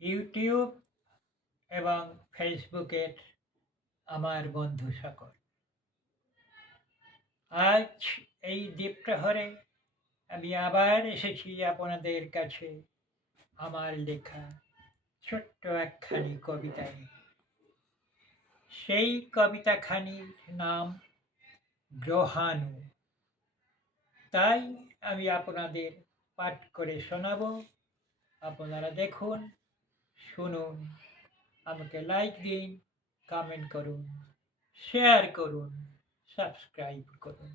YouTube এবং ফেসবুকের আমার বন্ধু সকল, আজ এই দ্বীপ্রহরে আমি আবার এসেছি আপনাদের কাছে আমার লেখা ছোট্ট একখানি কবিতা নিয়ে। সেই কবিতাখানির নাম গ্রহাণু। তাই আমি আপনাদের পাঠ করে শোনাবো। আপনারা দেখুন, শুনুন, আমাকে লাইক দিন, কমেন্ট করুন, শেয়ার করুন, সাবস্ক্রাইব করুন।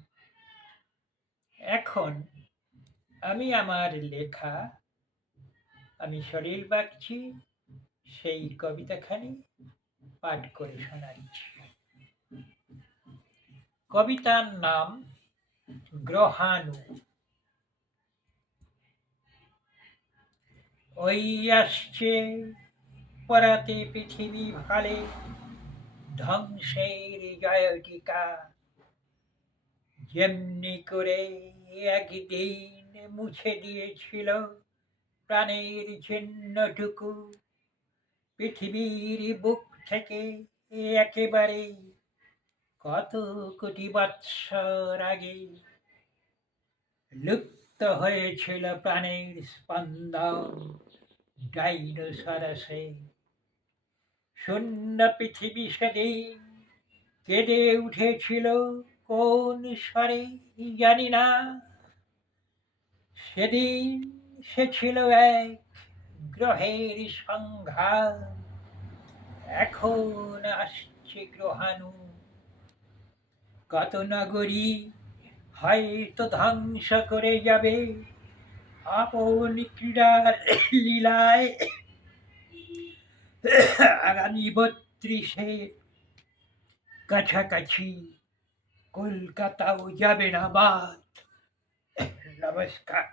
এখন আমি আমার লেখা, আমি শরীর বাগছি, সেই কবিতাখানি পাঠ করে শোনাচ্ছি। কবিতার নাম গ্রহাণু। ওই আসছে পরাতে পৃথিবী ভালে, ধ্বংসের জয়টিকা। যেমনি করে একদিন মুছে দিয়েছিল প্রাণের চিহ্নটুকু পৃথিবীর বুক থেকে একেবারে কত কোটি বৎসর আগে। লুপ্ত হয়েছিল প্রাণের স্পন্দন ডাইনোসরাসে। শূন্য পৃথিবী সেদিন কেঁদে উঠেছিল কোন স্বরে জানি না। সেদিন সে ছিল এক গ্রহের সংঘাত। এখন আসছে গ্রহাণু। কত নগরী হয়তো ধ্বংস করে যাবে আপন ক্রীড়ার লীলায়। আগামী ৩২-এর কাছাকাছি কলকাতাও যাবে না বাদ। নমস্কার।